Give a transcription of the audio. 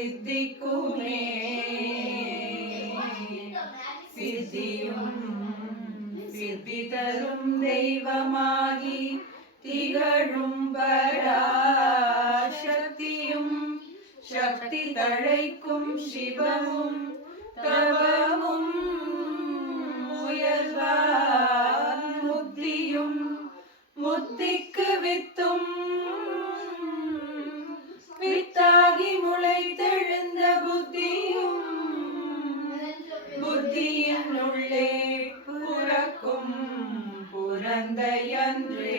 சித்திக்குமே. சித்தியும் சித்தி தரும் தெய்வமாகி திகழும் பராசக்தியும் சக்தி தழைக்கும் சிவமும் தவமும் முயல்வார் முத்தியும் முத்திக்கு வித்தும் வித்தாகி முளைத்தெழுந்த புத்தியும் புத்தியின் உள்ளே புறக்கும் புரந்தையன்றே.